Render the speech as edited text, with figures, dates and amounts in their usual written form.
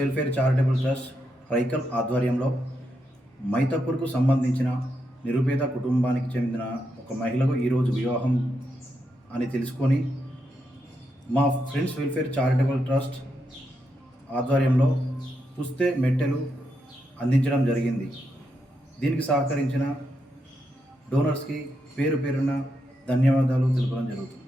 Welfare charitable trust రైకల్ ఆధ్వర్యంలో మైతపూర్కు సంబంధించిన నిరుపేద కుటుంబానికి చెందిన ఒక మహిళకు ఈరోజు వివాహం అని తెలుసుకొని మా ఫ్రెండ్స్ వెల్ఫేర్ చారిటబుల్ ట్రస్ట్ ఆధ్వర్యంలో పుస్తే మెట్టెలు అందించడం జరిగింది. దీనికి సహకరించిన డోనర్స్కి పేరు పేరున ధన్యవాదాలు తెలుపడం జరుగుతుంది.